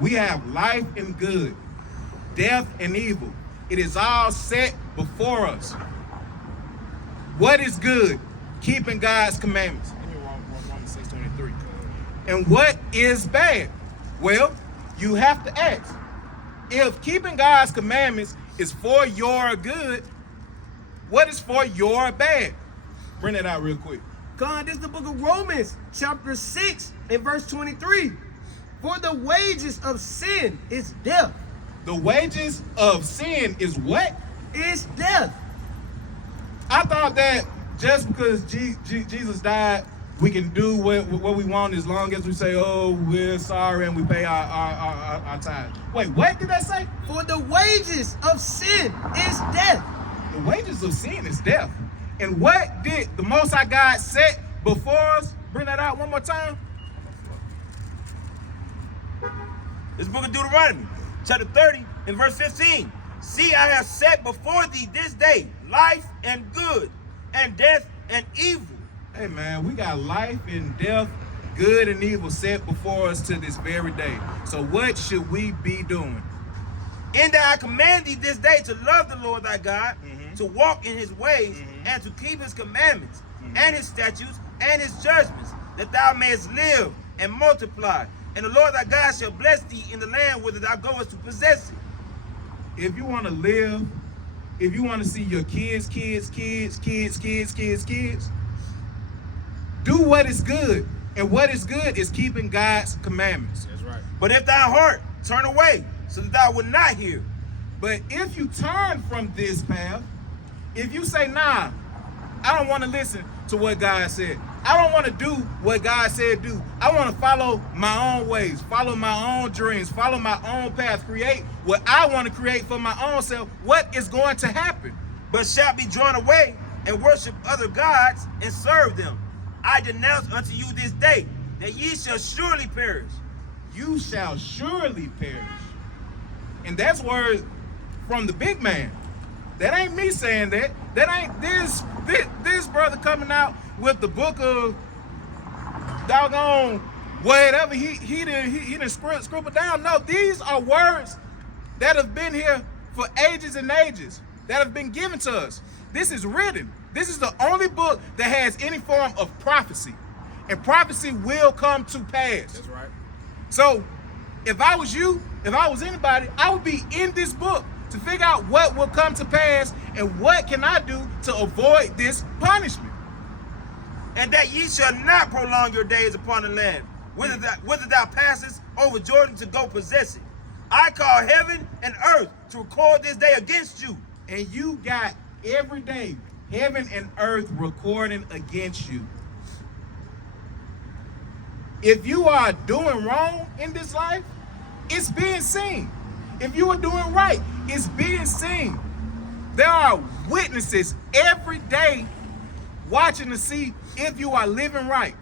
We have life and good, death and evil. It is all set before us. What is good? Keeping God's commandments. Let me Romans 6:23. And what is bad? Well, you have to ask. If keeping God's commandments is for your good, what is for your bad? Bring that out real quick. God, this is the book of Romans, chapter 6, and verse 23. For the wages of sin is death. The wages of sin is what? It's death. I thought that just because Jesus died, we can do what we want as long as we say, oh, we're sorry, and we pay our tithe. Wait, what did that say? For the wages of sin is death. The wages of sin is death. And what did the Most High God set before us? Bring that out one more time. This book of Deuteronomy, chapter 30, and verse 15. See, I have set before thee this day life and good, and death and evil. Hey man, we got life and death, good and evil set before us to this very day. So what should we be doing? In that I command thee this day to love the Lord thy God, to walk in his ways, and to keep his commandments, and his statutes, and his judgments, that thou mayest live and multiply. And the Lord thy God shall bless thee in the land whither thou goest to possess it. If you want to live, if you want to see your kids, do what is good. And what is good is keeping God's commandments. That's right. But if thy heart turn away, so that thou wilt not hear. But if you turn from this path, if you say, nah, I don't want to listen to what God said. I don't want to do what God said do. I want to follow my own ways, follow my own dreams, follow my own path, create what I want to create for my own self. What is going to happen? But shalt be drawn away and worship other gods and serve them. I denounce unto you this day that ye shall surely perish. You shall surely perish. And that's word from the big man. That ain't me saying that. That ain't this brother coming out with the book of doggone whatever he didn't scribble down. No, these are words that have been here for ages and ages, that have been given to us. This is written. This is the only book that has any form of prophecy. And prophecy will come to pass. That's right. So if I was you, if I was anybody, I would be in this book to figure out what will come to pass and what can I do to avoid this punishment. And that ye shall not prolong your days upon the land, whither thou passest over Jordan to go possess it. I call heaven and earth to record this day against you. And you got every day heaven and earth recording against you. If you are doing wrong in this life, it's being seen. If you are doing right, it's being seen. There are witnesses every day watching to see if you are living right.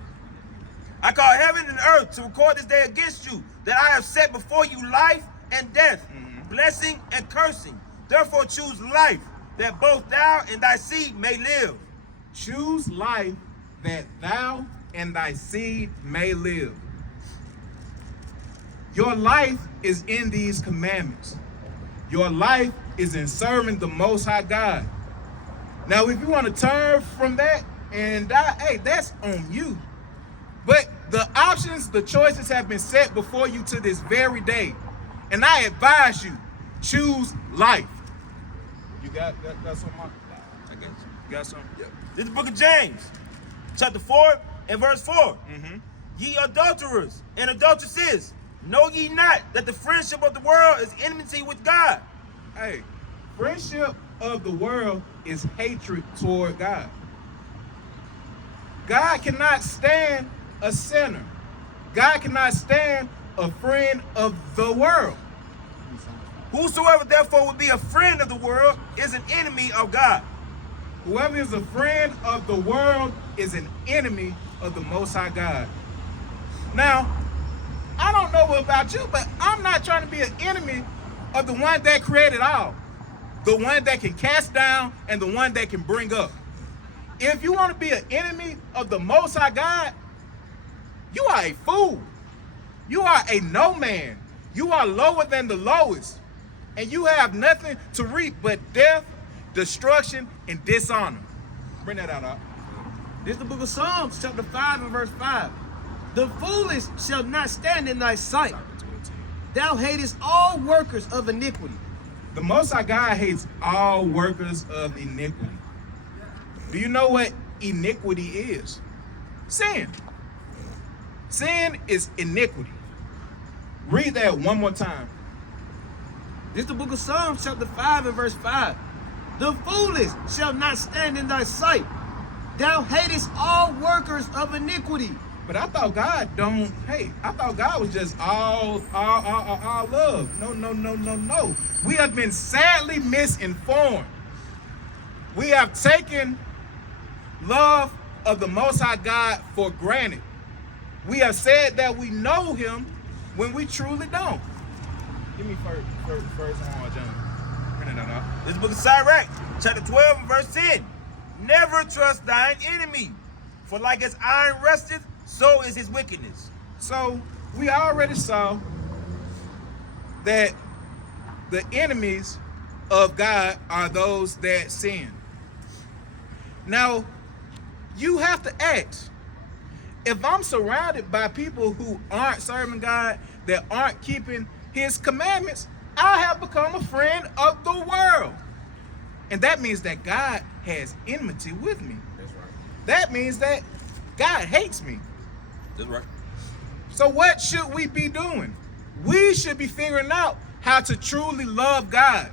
I call heaven and earth to record this day against you, that I have set before you life and death, blessing and cursing. Therefore choose life, that both thou and thy seed may live. Choose life, that thou and thy seed may live. Your life is in these commandments. Your life is in serving the Most High God. Now, if you want to turn from that and die, hey, that's on you. But the options, the choices have been set before you to this very day. And I advise you, choose life. You got something, Mark? I got you. You got something? Yep. This is the book of James, chapter 4 and verse 4. Ye adulterers and adulteresses, know ye not that the friendship of the world is enmity with God? Hey, friendship of the world is hatred toward God. God cannot stand a sinner. God cannot stand a friend of the world. Whosoever therefore would be a friend of the world is an enemy of God. Whoever is a friend of the world is an enemy of the Most High God. Now, I don't know about you, but I'm not trying to be an enemy of the one that created all. The one that can cast down and the one that can bring up. If you want to be an enemy of the Most High God, you are a fool. You are a no man. You are lower than the lowest, and you have nothing to reap but death, destruction, and dishonor. Bring that out. This is the book of Psalms, chapter 5 and verse 5. The foolish shall not stand in thy sight. Thou hatest all workers of iniquity. The Most High God hates all workers of iniquity. Do you know what iniquity is? Sin. Sin is iniquity. Read that one more time. This is the book of Psalms, chapter 5 and verse 5. The foolish shall not stand in thy sight. Thou hatest all workers of iniquity. But I thought God don't hate. I thought God was just all love. No. We have been sadly misinformed. We have taken love of the Most High God for granted. We have said that we know him when we truly don't. Give me first on John. Bring that out. This is the book of Sirach, chapter 12 and verse 10. Never trust thine enemy, for like as iron rusteth, so is his wickedness. So we already saw that the enemies of God are those that sin. Now, you have to ask, if I'm surrounded by people who aren't serving God, that aren't keeping his commandments, I have become a friend of the world. And that means that God has enmity with me. That's right. That means that God hates me. That's right. So what should we be doing? We should be figuring out how to truly love God.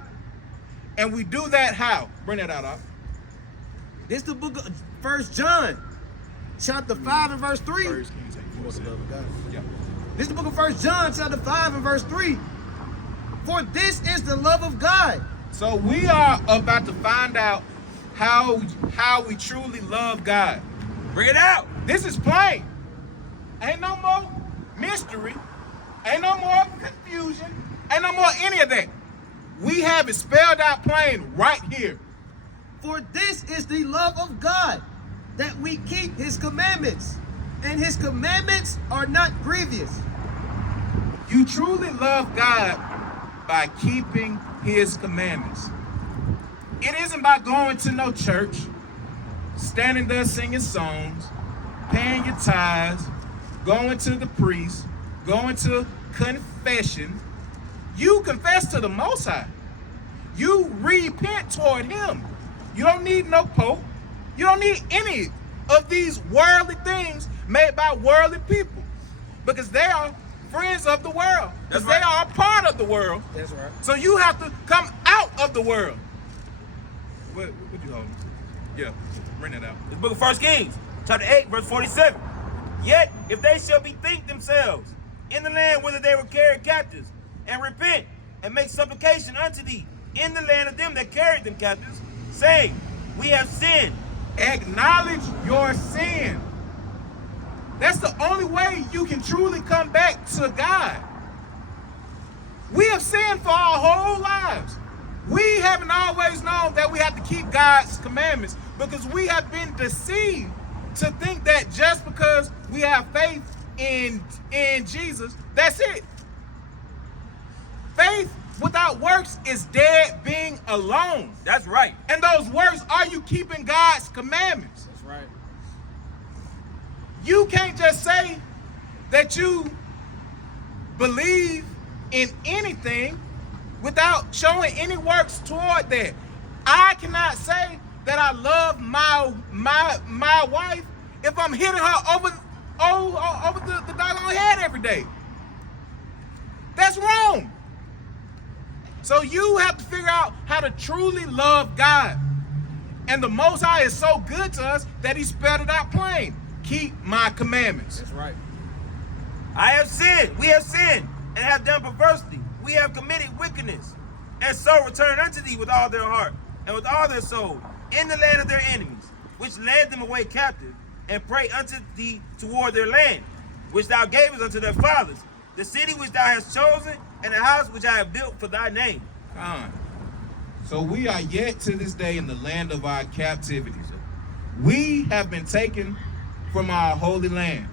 And we do that how? Bring that out. This is the book of 1 John, chapter 5 and verse 3. First Kings 8:4. Yeah. This is the book of 1 John, chapter 5 and verse 3. For this is the love of God. So we are about to find out how we truly love God. Bring it out. This is plain. Ain't no more mystery. Ain't no more confusion. Ain't no more any of that. We have it spelled out plain right here. For this is the love of God, that we keep his commandments, and his commandments are not grievous. You truly love God by keeping his commandments. It isn't by going to no church, standing there singing songs, paying your tithes, going to the priest, going to confession. You confess to the Most High. You repent toward him. You don't need no pope. You don't need any of these worldly things made by worldly people, because they are friends of the world. Because That's right. they are a part of the world. That's right. So you have to come out of the world. What you holding? Yeah, bring that out. This book of 1 Kings, chapter 8, verse 47. Yet, if they shall bethink themselves in the land whither they were carried captives, and repent, and make supplication unto thee in the land of them that carried them captives, saying, we have sinned. Acknowledge your sin. That's the only way you can truly come back to God. We have sinned for our whole lives. We haven't always known that we have to keep God's commandments, because we have been deceived to think that just because we have faith in Jesus, that's it. Faith without works is dead being alone. That's right. And those works, are you keeping God's commandments? That's right. You can't just say that you believe in anything without showing any works toward that. I cannot say that I love my wife if I'm hitting her over the doggone head every day. That's wrong. So you have to figure out how to truly love God. And the Most High is so good to us that he spelled it out plain. Keep my commandments. That's right. I have sinned. We have sinned and have done perversely. We have committed wickedness, and so return unto thee with all their heart and with all their soul in the land of their enemies, which led them away captive, and pray unto thee toward their land, which thou gavest unto their fathers, the city which thou hast chosen, and the house which I have built for thy name. So we are yet to this day in the land of our captivity. We have been taken from our holy land.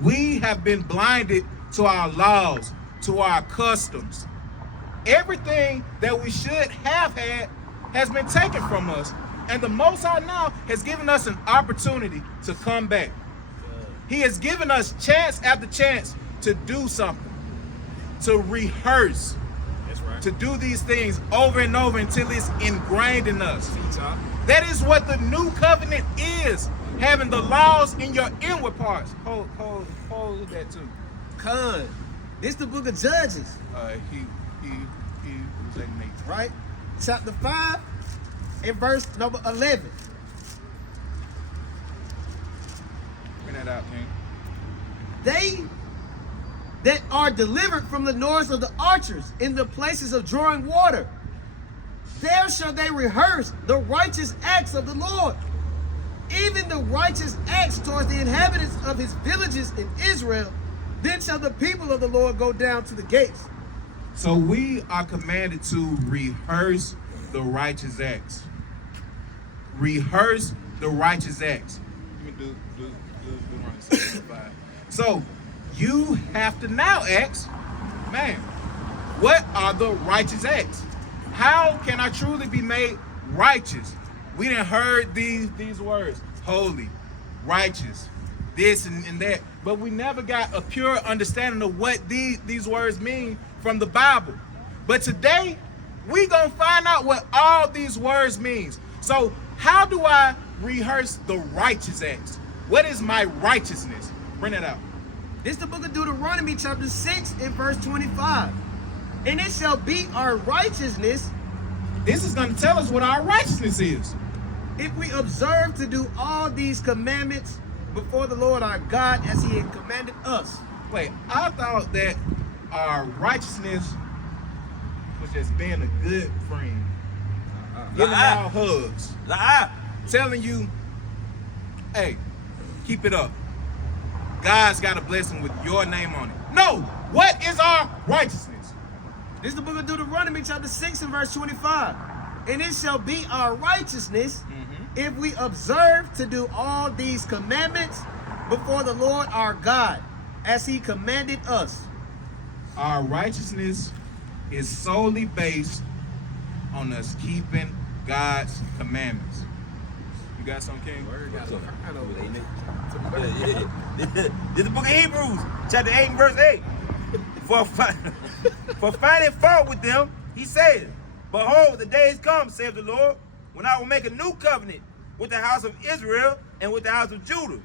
We have been blinded to our laws, to to our customs. Everything that we should have had has been taken from us. And the Most High now has given us an opportunity to come back. He has given us chance after chance to do something, to rehearse, That's right. to do these things over and over until it's ingrained in us. That is what the new covenant is, having the laws in your inward parts. Hold that too. Con. This the book of Judges, He was a Nathan. right? Chapter 5 and verse number 11. Bring that out, King. They that are delivered from the noise of the archers in the places of drawing water, there shall they rehearse the righteous acts of the Lord, even the righteous acts towards the inhabitants of his villages in Israel. Then shall the people of the Lord go down to the gates. So we are commanded to rehearse the righteous acts. Rehearse the righteous acts. Let me do Deuteronomy 7:5. So you have to now ask, man, what are the righteous acts? How can I truly be made righteous? We done heard these words, holy, righteous, this and that, but we never got a pure understanding of what these words mean from the Bible. But today, we gonna find out what all these words means. So how do I rehearse the righteous acts? What is my righteousness? Bring it out. This is the book of Deuteronomy chapter 6 and verse 25. And it shall be our righteousness This is gonna tell us what our righteousness is. if we observe to do all these commandments before the Lord our God as he had commanded us. Wait, I thought that our righteousness was just being a good friend, giving Lie. all hugs, Lie. telling you, hey, keep it up. God's got a blessing with your name on it. No, what is our righteousness? This is the book of Deuteronomy chapter 6 and verse 25. And it shall be our righteousness if we observe to do all these commandments before the Lord our God as he commanded us. Our righteousness is solely based on us keeping God's commandments. You got some, King? This is the book of Hebrews, chapter 8 and verse 8. For finding fault with them, he said, behold, the days come, saith the Lord, when I will make a new covenant with the house of Israel and with the house of Judah.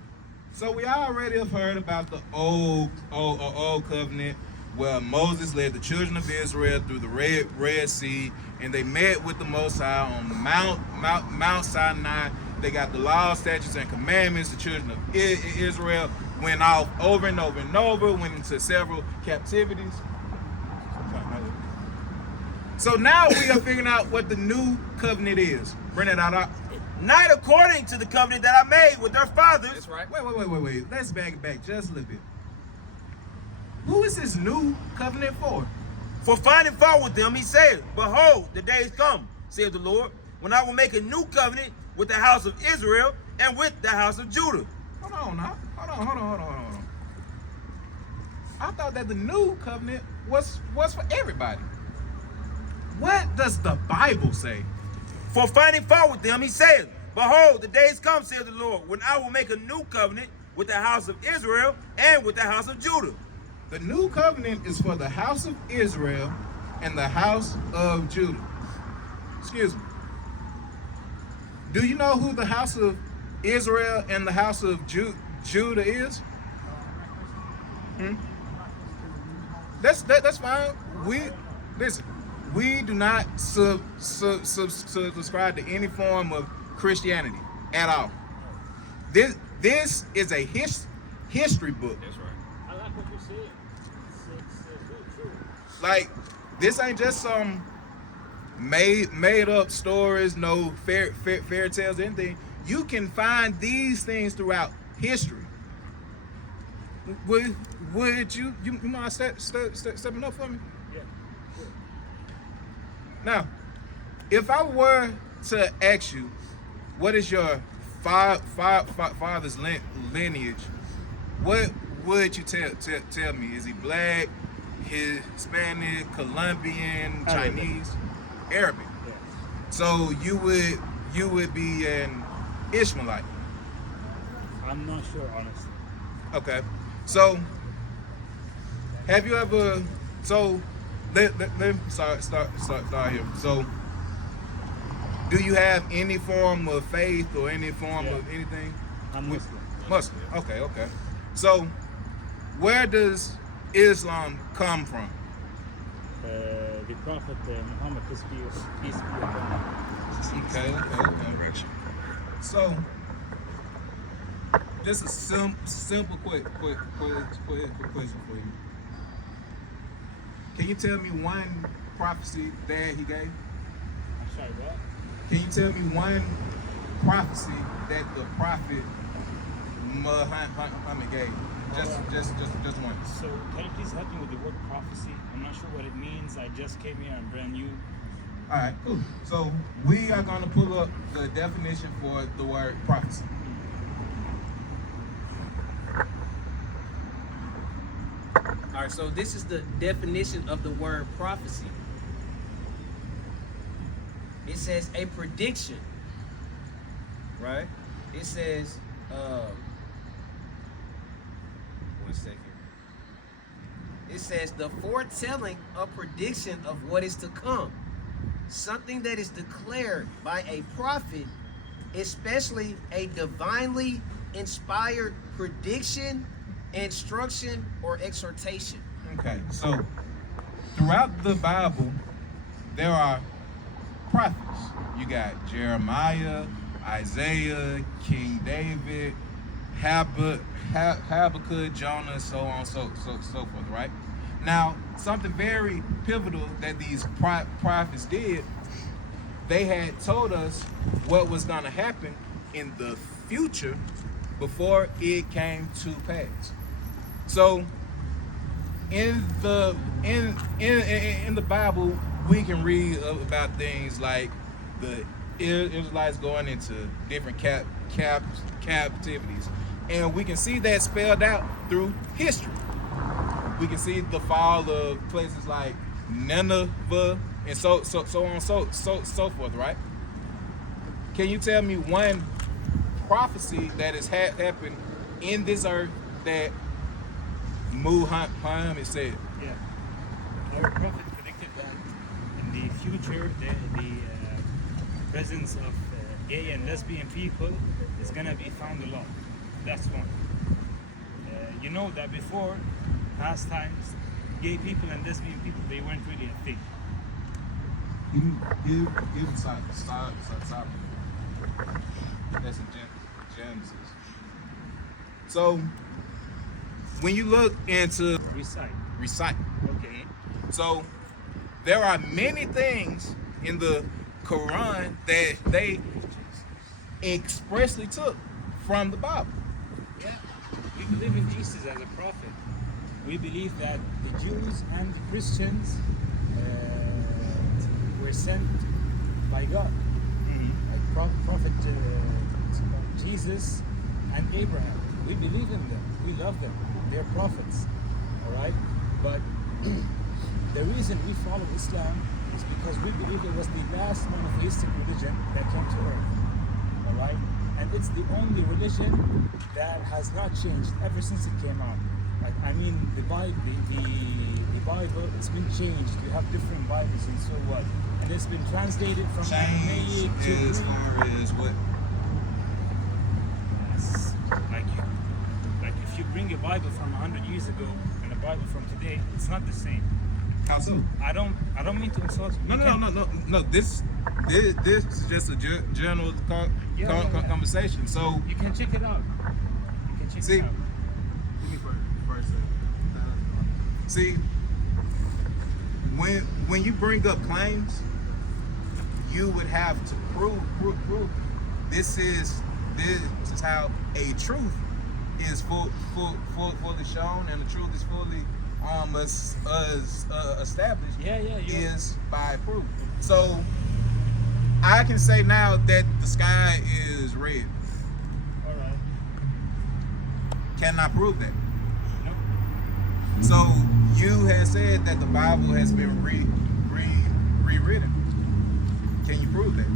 So we already have heard about the old covenant where Moses led the children of Israel through the Red Sea, and they met with the Most High on Mount Sinai. They got the law, statutes, and commandments. The children of Israel went off over and over and over, went into several captivities. So now we are figuring out what the new covenant is. Bring it out. Not according to the covenant that I made with their fathers. That's right. Wait. Let's back it back just a little bit. Who is this new covenant for? For finding fault with them, he said, behold, the days come, saith the Lord, when I will make a new covenant with the house of Israel and with the house of Judah. Hold on now. Hold on. I thought that the new covenant was for everybody. What does the Bible say? For finding fault with them, he said, behold, the days come, saith the Lord, when I will make a new covenant with the house of Israel and with the house of Judah. The new covenant is for the house of Israel and the house of Judah. Excuse me. Do you know who the house of Israel and the house of Judah is? That's fine. We do not subscribe to any form of Christianity at all. This is a history book. That's right. I like what you said. Like, this ain't just some made up stories, no fairy tales, anything. You can find these things throughout history. Would you mind stepping up for me? Yeah. Now, if I were to ask you, what is your father's lineage? What would you tell me? Is he black, Hispanic, Colombian, Arabic. Chinese, Arabic. Yes. So you would be an Ishmaelite. I'm not sure, honestly. Okay. So have you ever? So let me start here. So do you have any form of faith or any form Yeah. of anything? I'm Muslim. Muslim. Okay. So where does Islam come from? The Prophet Muhammad, peace be upon him. Okay. So just a simple quick question for you. Can you tell me one prophecy that he gave? I'm sorry, what? Can you tell me one prophecy that the Prophet Muhammad gave? Just one. So, can you please help me with the word prophecy? I'm not sure what it means. I just came here. I'm brand new. All right, cool. So we are gonna pull up the definition for the word prophecy. All right, so this is the definition of the word prophecy. It says a prediction, right? It says, 1 second. It says the foretelling or prediction of what is to come. Something that is declared by a prophet, especially a divinely inspired prediction, instruction, or exhortation. Okay, so throughout the Bible, there are prophets. You got Jeremiah, Isaiah, King David, Habakkuk, Jonah, so on, so forth, right? Now, something very pivotal that these prophets did, they had told us what was going to happen in the future before it came to pass. So, in the Bible, we can read about things like the Israelites going into different captivities, and we can see that spelled out through history. We can see the fall of places like Nineveh and so on, so forth, right? Can you tell me one prophecy that has happened in this earth that Muhammad said? Yeah. Our prophet predicted that in the future, the presence of gay and lesbian people is going to be found a lot. That's one. You know that before, past times, gay people and lesbian people, they weren't really a thing. Give stop. That's in Genesis. So when you look into recite, Okay. so there are many things in the Quran that they expressly took from the Bible. Yeah. We believe in Jesus as a prophet. We believe that the Jews and the Christians were sent by God. Like Prophet Jesus and Abraham. We believe in them. We love them. They're prophets. Alright? But the reason we follow Islam is because we believe it was the last monotheistic religion that came to earth. Alright? And it's the only religion that has not changed ever since it came out. Like, I mean, the Bible, it's been changed. You have different Bibles and so what? And it's been translated from Aramaic to as Greek. far as what? Yes. Like if you bring a Bible from 100 years ago and a Bible from today, it's not the same. How so? I don't mean to insult you. No. This is just a general conversation. So You can check it out. You can check see, it out. give me first. See, when you bring up claims, you would have to prove. This is how a truth is fully shown, and the truth is fully established. Yeah. Is by proof. So I can say now that the sky is red. All right. Can I prove that? No. So You had said that the Bible has been rewritten. Can you prove that?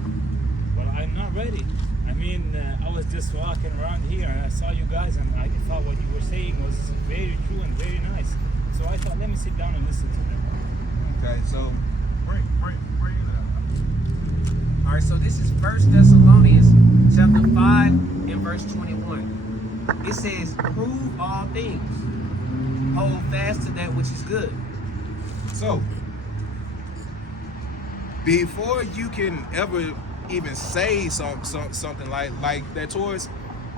Well, I'm not ready. I mean, I was just walking around here and I saw you guys and I thought what you were saying was very true and very nice. So I thought, let me sit down and listen to them. Okay, so bring it up. All right, so this is 1 Thessalonians chapter 5 and verse 21. It says, prove all things. Hold fast to that which is good. So, before you can ever even say something like that towards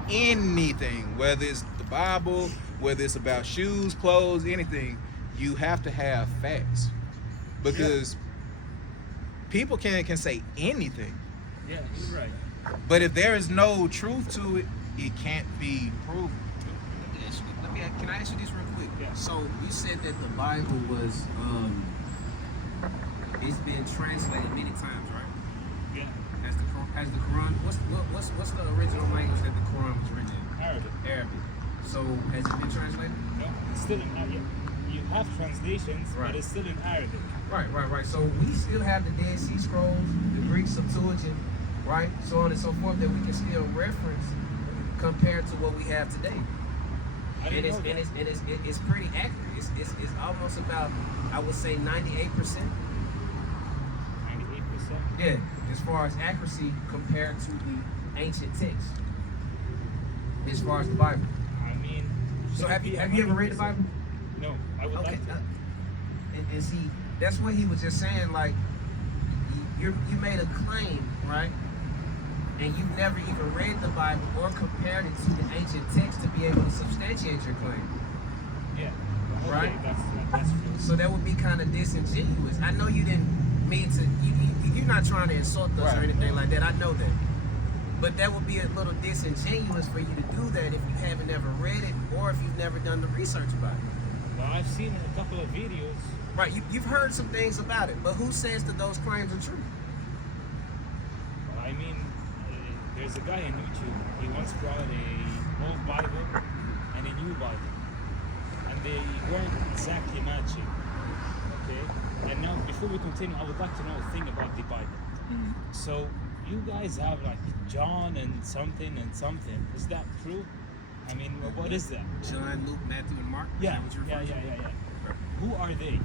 anything, whether it's the Bible, whether it's about shoes, clothes, anything, you have to have facts. Because people can say anything. Yeah, you're right. But if there is no truth to it, it can't be proven. Can I ask you this real quick? Yeah. So you said that the Bible was, it's been translated many times, right? Yeah. As the Quran. What's the original language that the Quran was written in? Arabic. So has it been translated? No, it's still in Arabic. You have translations, Right. but it's still in Arabic. Right. So we still have the Dead Sea Scrolls, the Greek Septuagint, right? So on and so forth that we can still reference compared to what we have today. I And didn't know that. it's pretty accurate. It's almost about, I would say, 98%. 98%. Yeah, as far as accuracy compared to the ancient text. As far as the Bible. I mean, So have you ever read the Bible? No, I would Okay. like to. And see, that's what he was just saying. Like, you made a claim, right? And you've never even read the Bible or compared it to the ancient text to be able to substantiate your claim. Yeah. Okay, Right? That's true. So that would be kind of disingenuous. I know you didn't mean to. You're not trying to insult us or Right. anything like that. I know that. But that would be a little disingenuous for you to do that if you haven't ever read it or if you've never done the research about it. Well, I've seen a couple of videos. Right, you've heard some things about it, but who says that those claims are true? Well, I mean, there's a guy on YouTube. He once brought a old Bible and a new Bible, and they weren't exactly matching. Okay. And now, before we continue, I would like to know a thing about the Bible. So, you guys have like John and something. Is that true? I mean, what is that? John, Luke, Matthew, and Mark? Is Yeah, that what you're referring to? yeah. Who are they?